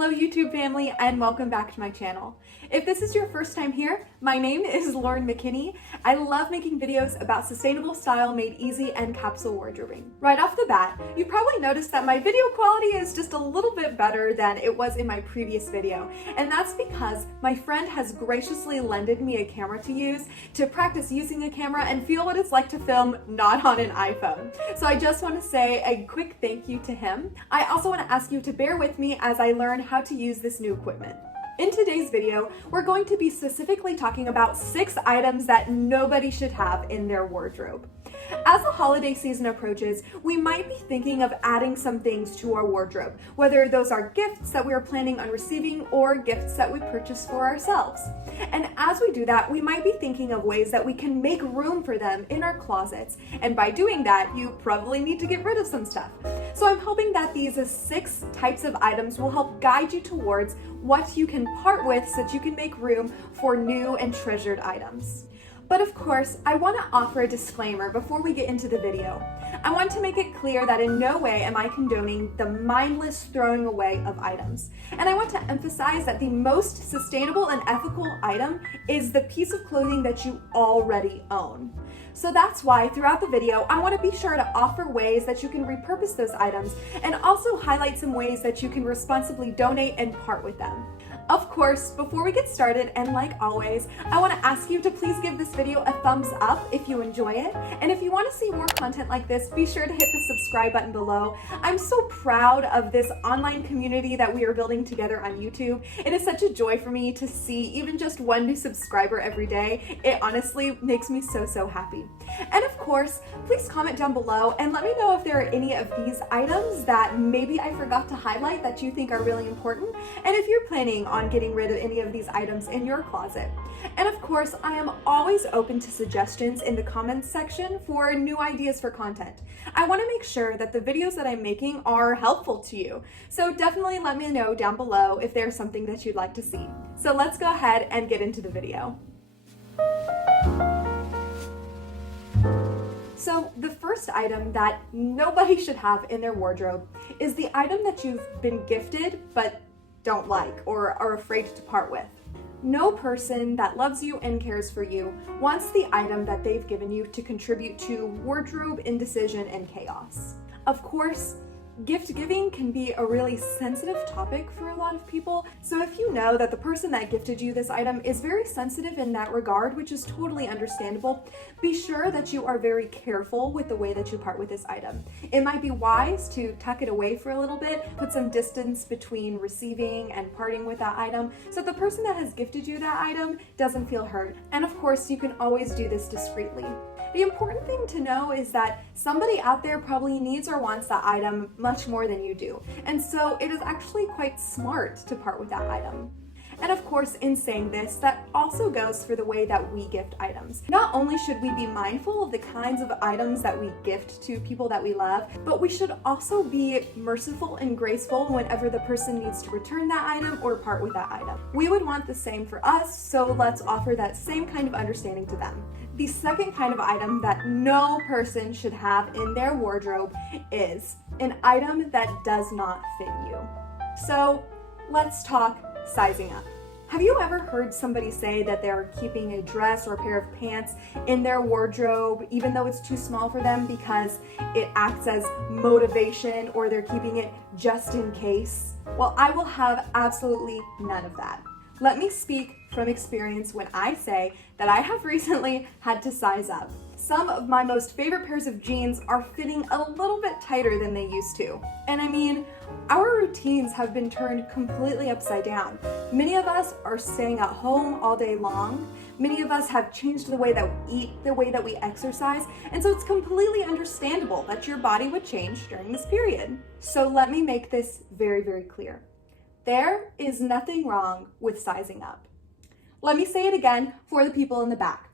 Hello YouTube family and welcome back to my channel. If this is your first time here, my name is McKinney. I love making videos about sustainable style made easy and capsule wardrobing. Right off the bat, you probably noticed that my video quality is just a little bit better than it was in my previous video. And that's because my friend has graciously lended me a camera to use to practice using a camera and feel what it's like to film not on an iPhone. So I just want to say a quick thank you to him. I also want to ask you to bear with me as I learn how to use this new equipment. In today's video, we're going to be specifically talking about 6 items that nobody should have in their wardrobe. As the holiday season approaches, we might be thinking of adding some things to our wardrobe, whether those are gifts that we are planning on receiving or gifts that we purchase for ourselves. And as we do that, we might be thinking of ways that we can make room for them in our closets. And by doing that, you probably need to get rid of some stuff. So I'm hoping that these 6 types of items will help guide you towards what you can part with so that you can make room for new and treasured items. But of course, I want to offer a disclaimer before we get into the video. I want to make it clear that in no way am I condoning the mindless throwing away of items. And I want to emphasize that the most sustainable and ethical item is the piece of clothing that you already own. So that's why throughout the video, I want to be sure to offer ways that you can repurpose those items and also highlight some ways that you can responsibly donate and part with them. Of course, before we get started, and like always, I want to ask you to please give this video a thumbs up if you enjoy it. And if you want to see more content like this, be sure to hit the subscribe button below. I'm so proud of this online community that we are building together on YouTube. It is such a joy for me to see even just one new subscriber every day. It honestly makes me so happy. And of course, please comment down below and let me know if there are any of these items that maybe I forgot to highlight that you think are really important, and if you're planning on getting rid of any of these items in your closet. And of course, I am always open to suggestions in the comments section for new ideas for content. I want to make sure that the videos that I'm making are helpful to you. So definitely let me know down below if there's something that you'd like to see. So let's go ahead and get into the video. So the first item that nobody should have in their wardrobe is the item that you've been gifted but don't like or are afraid to part with. No person that loves you and cares for you wants the item that they've given you to contribute to wardrobe indecision and chaos. Of course, gift giving can be a really sensitive topic for a lot of people, so if you know that the person that gifted you this item is very sensitive in that regard, which is totally understandable, be sure that you are very careful with the way that you part with this item. It might be wise to tuck it away for a little bit, put some distance between receiving and parting with that item so the person that has gifted you that item doesn't feel hurt. And of course, you can always do this discreetly. The important thing to know is that somebody out there probably needs or wants that item much more than you do. And so it is actually quite smart to part with that item. And of course, in saying this, that also goes for the way that we gift items. Not only should we be mindful of the kinds of items that we gift to people that we love, but we should also be merciful and graceful whenever the person needs to return that item or part with that item. We would want the same for us, so let's offer that same kind of understanding to them. The second kind of item that no person should have in their wardrobe is an item that does not fit you. So let's talk sizing up. Have you ever heard somebody say that they're keeping a dress or a pair of pants in their wardrobe even though it's too small for them because it acts as motivation or they're keeping it just in case? Well, I will have absolutely none of that. Let me speak from experience when I say that I have recently had to size up. Some of my most favorite pairs of jeans are fitting a little bit tighter than they used to. And I mean, our routines have been turned completely upside down. Many of us are staying at home all day long. Many of us have changed the way that we eat, the way that we exercise, and so it's completely understandable that your body would change during this period. So let me make this very clear. There is nothing wrong with sizing up. Let me say it again for the people in the back.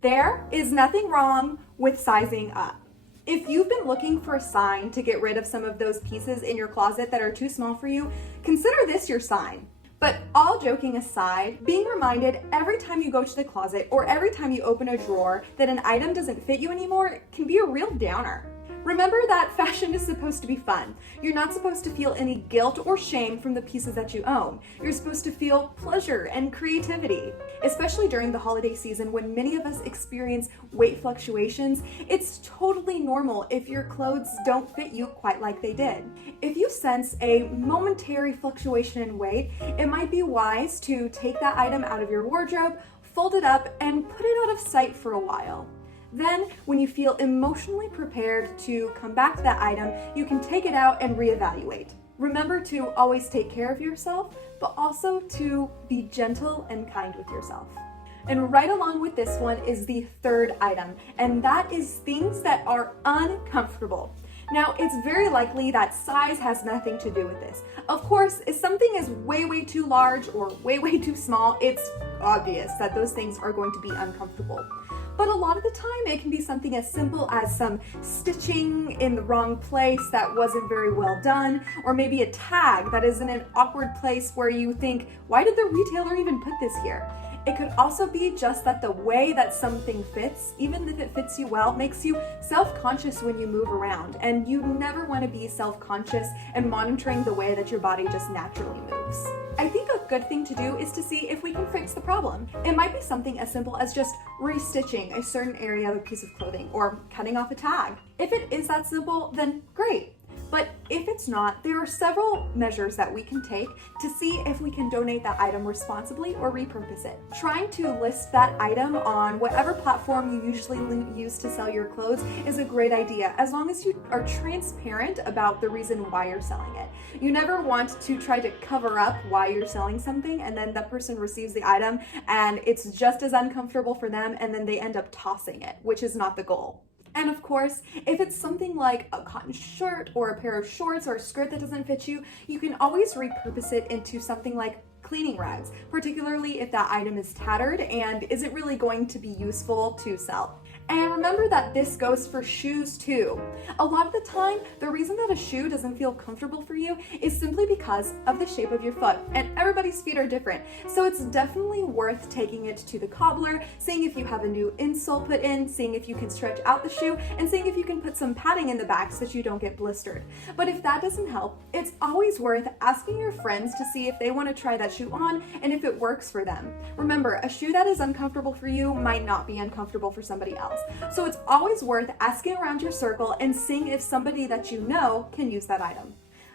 There is nothing wrong with sizing up. If you've been looking for a sign to get rid of some of those pieces in your closet that are too small for you, consider this your sign. But all joking aside, being reminded every time you go to the closet or every time you open a drawer that an item doesn't fit you anymore can be a real downer. Remember that fashion is supposed to be fun. You're not supposed to feel any guilt or shame from the pieces that you own. You're supposed to feel pleasure and creativity. Especially during the holiday season when many of us experience weight fluctuations, it's totally normal if your clothes don't fit you quite like they did. If you sense a momentary fluctuation in weight, it might be wise to take that item out of your wardrobe, fold it up, and put it out of sight for a while. Then, when you feel emotionally prepared to come back to that item, you can take it out and reevaluate. Remember to always take care of yourself, but also to be gentle and kind with yourself. And right along with this one is the third item, and that is things that are uncomfortable. Now, it's very likely that size has nothing to do with this. Of course, if something is way too large or way too small, it's obvious that those things are going to be uncomfortable. But a lot of the time, it can be something as simple as some stitching in the wrong place that wasn't very well done, or maybe a tag that is in an awkward place where you think, why did the retailer even put this here? It could also be just that the way that something fits, even if it fits you well, makes you self-conscious when you move around, and you never want to be self-conscious and monitoring the way that your body just naturally moves. I think a good thing to do is to see if we can fix the problem. It might be something as simple as just restitching a certain area of a piece of clothing or cutting off a tag. If it is that simple, then great. But if it's not, there are several measures that we can take to see if we can donate that item responsibly or repurpose it. Trying to list that item on whatever platform you usually use to sell your clothes is a great idea, as long as you are transparent about the reason why you're selling it. You never want to try to cover up why you're selling something and then that person receives the item and it's just as uncomfortable for them and then they end up tossing it, which is not the goal. And of course, if it's something like a cotton shirt or a pair of shorts or a skirt that doesn't fit you, you can always repurpose it into something like cleaning rags, particularly if that item is tattered and isn't really going to be useful to sell. And remember that this goes for shoes too. A lot of the time, the reason that a shoe doesn't feel comfortable for you is simply because of the shape of your foot, and everybody's feet are different. So it's definitely worth taking it to the cobbler, seeing if you have a new insole put in, seeing if you can stretch out the shoe, and seeing if you can put some padding in the back so that you don't get blistered. But if that doesn't help, it's always worth asking your friends to see if they want to try that shoe on and if it works for them. Remember, a shoe that is uncomfortable for you might not be uncomfortable for somebody else. So it's always worth asking around your circle and seeing if somebody that you know can use that item.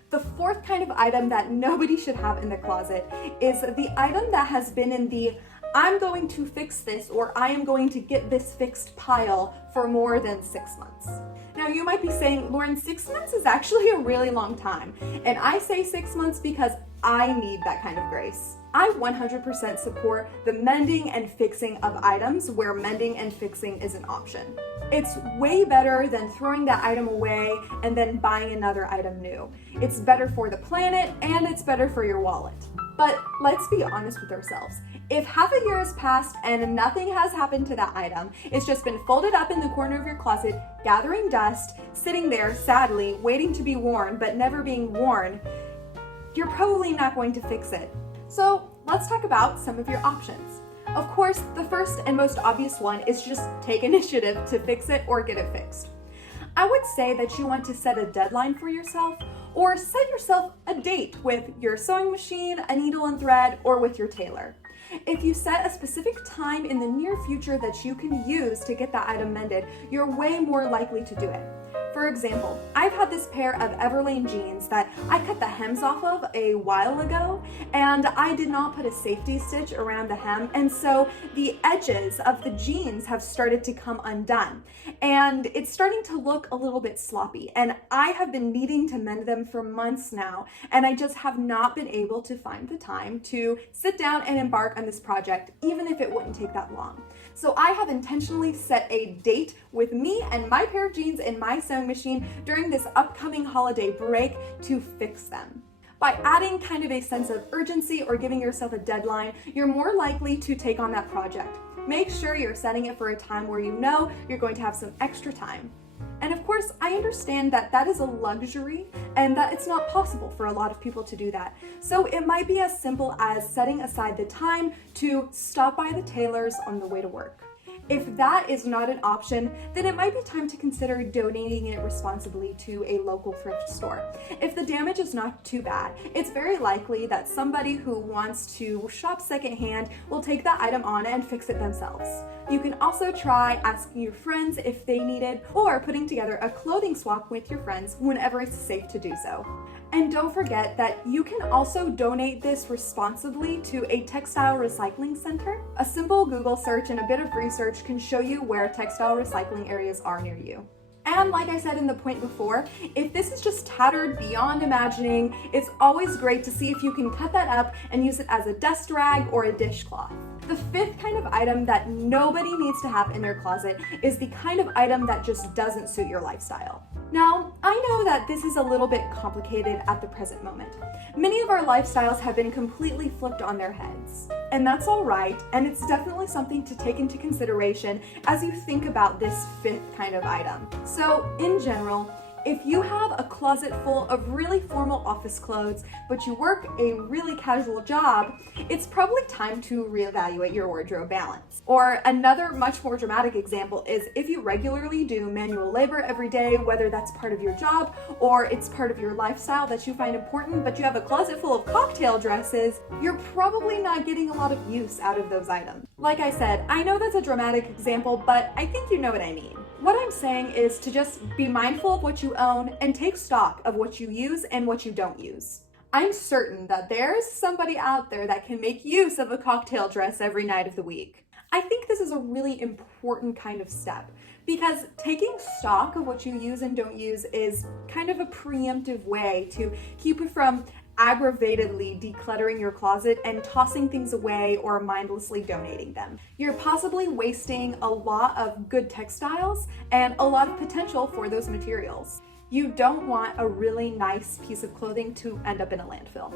The fourth kind of item that nobody should have in the closet is the item that has been in the I'm going to fix this or I am going to get this fixed pile for more than 6 months. Now you might be saying, Lauren, 6 months is actually a really long time. And I say 6 months because I need that kind of grace. I 100% support the mending and fixing of items where mending and fixing is an option. It's way better than throwing that item away and then buying another item new. It's better for the planet and it's better for your wallet. But let's be honest with ourselves. If half a year has passed and nothing has happened to that item, it's just been folded up in the corner of your closet, gathering dust, sitting there sadly, waiting to be worn but never being worn, you're probably not going to fix it. So let's talk about some of your options. Of course, the first and most obvious one is just take initiative to fix it or get it fixed. I would say that you want to set a deadline for yourself or set yourself a date with your sewing machine, a needle and thread, or with your tailor. If you set a specific time in the near future that you can use to get that item mended, you're way more likely to do it. For example, I've had this pair of Everlane jeans that I cut the hems off of a while ago, and I did not put a safety stitch around the hem, and so the edges of the jeans have started to come undone, and it's starting to look a little bit sloppy, and I have been needing to mend them for months now, and I just have not been able to find the time to sit down and embark on this project, even if it wouldn't take that long. So I have intentionally set a date with me and my pair of jeans in my sewing machine during this upcoming holiday break to fix them. By adding kind of a sense of urgency or giving yourself a deadline, you're more likely to take on that project. Make sure you're setting it for a time where you know you're going to have some extra time. And of course, I understand that that is a luxury and that it's not possible for a lot of people to do that. So it might be as simple as setting aside the time to stop by the tailor's on the way to work. If that is not an option, then it might be time to consider donating it responsibly to a local thrift store. If the damage is not too bad, it's very likely that somebody who wants to shop secondhand will take that item on and fix it themselves. You can also try asking your friends if they need it, or putting together a clothing swap with your friends whenever it's safe to do so. And don't forget that you can also donate this responsibly to a textile recycling center. A simple Google search and a bit of research can show you where textile recycling areas are near you. And like I said in the point before, if this is just tattered beyond imagining, it's always great to see if you can cut that up and use it as a dust rag or a dishcloth. The fifth kind of item that nobody needs to have in their closet is the kind of item that just doesn't suit your lifestyle. Now, I know that this is a little bit complicated at the present moment. Many of our lifestyles have been completely flipped on their heads, and that's all right, and it's definitely something to take into consideration as you think about this fifth kind of item. So, in general, if you have a closet full of really formal office clothes, but you work a really casual job, it's probably time to reevaluate your wardrobe balance. Or another much more dramatic example is if you regularly do manual labor every day, whether that's part of your job or it's part of your lifestyle that you find important, but you have a closet full of cocktail dresses, you're probably not getting a lot of use out of those items. Like I said, I know that's a dramatic example, but I think you know what I mean. What I'm saying is to just be mindful of what you own and take stock of what you use and what you don't use. I'm certain that there's somebody out there that can make use of a cocktail dress every night of the week. I think this is a really important kind of step because taking stock of what you use and don't use is kind of a preemptive way to keep you from aggravatedly decluttering your closet and tossing things away or mindlessly donating them. You're possibly wasting a lot of good textiles and a lot of potential for those materials. You don't want a really nice piece of clothing to end up in a landfill.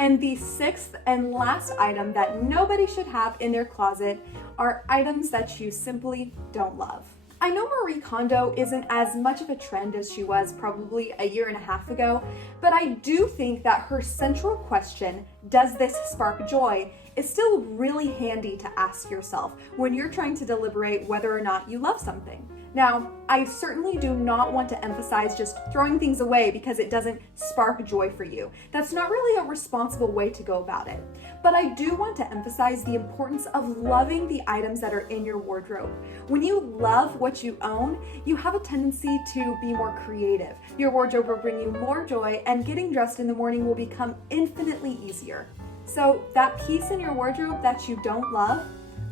And the sixth and last item that nobody should have in their closet are items that you simply don't love. I know Marie Kondo isn't as much of a trend as she was probably a year and a half ago, but I do think that her central question, does this spark joy, is still really handy to ask yourself when you're trying to deliberate whether or not you love something. Now, I certainly do not want to emphasize just throwing things away because it doesn't spark joy for you. That's not really a responsible way to go about it. But I do want to emphasize the importance of loving the items that are in your wardrobe. When you love what you own, you have a tendency to be more creative. Your wardrobe will bring you more joy, and getting dressed in the morning will become infinitely easier. So that piece in your wardrobe that you don't love,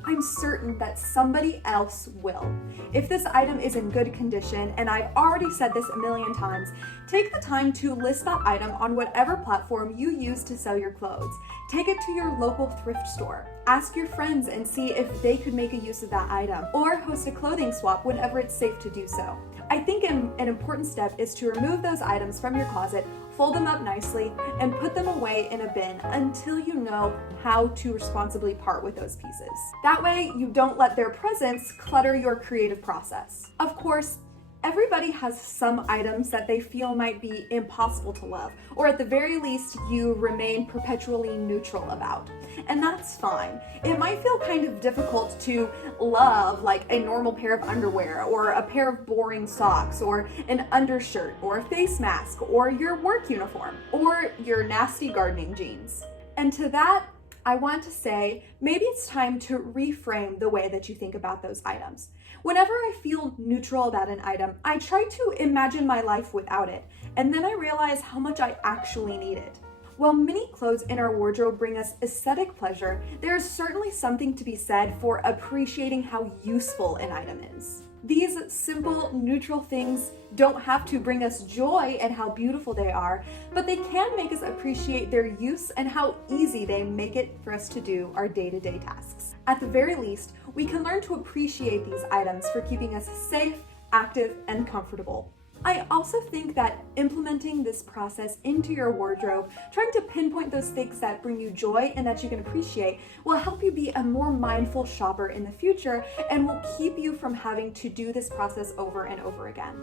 I'm certain that somebody else will. If this item is in good condition, and I've already said this a million times, take the time to list that item on whatever platform you use to sell your clothes. Take it to your local thrift store. Ask your friends and see if they could make a use of that item, or host a clothing swap whenever it's safe to do so. I think an important step is to remove those items from your closet, fold them up nicely, and put them away in a bin until you know how to responsibly part with those pieces. That way, you don't let their presence clutter your creative process. Of course, everybody has some items that they feel might be impossible to love, or at the very least, you remain perpetually neutral about. And that's fine. It might feel kind of difficult to love like a normal pair of underwear, or a pair of boring socks, or an undershirt, or a face mask, or your work uniform, or your nasty gardening jeans. And to that, I want to say, maybe it's time to reframe the way that you think about those items. Whenever I feel neutral about an item, I try to imagine my life without it, and then I realize how much I actually need it. While many clothes in our wardrobe bring us aesthetic pleasure, there is certainly something to be said for appreciating how useful an item is. These simple, neutral things don't have to bring us joy and how beautiful they are, but they can make us appreciate their use and how easy they make it for us to do our day-to-day tasks. At the very least, we can learn to appreciate these items for keeping us safe, active, and comfortable. I also think that implementing this process into your wardrobe, trying to pinpoint those things that bring you joy and that you can appreciate, will help you be a more mindful shopper in the future and will keep you from having to do this process over and over again.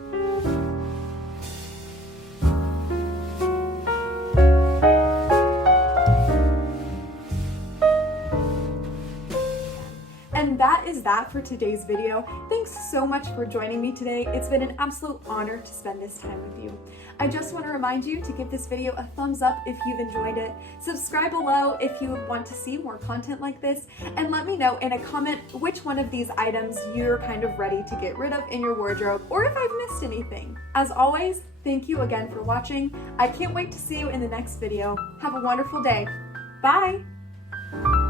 And that is that for today's video. Thanks so much for joining me today. It's been an absolute honor to spend this time with you. I just want to remind you to give this video a thumbs up if you've enjoyed it. Subscribe below if you want to see more content like this, and let me know in a comment which one of these items you're kind of ready to get rid of in your wardrobe, or if I've missed anything. As always, thank you again for watching. I can't wait to see you in the next video. Have a wonderful day. Bye!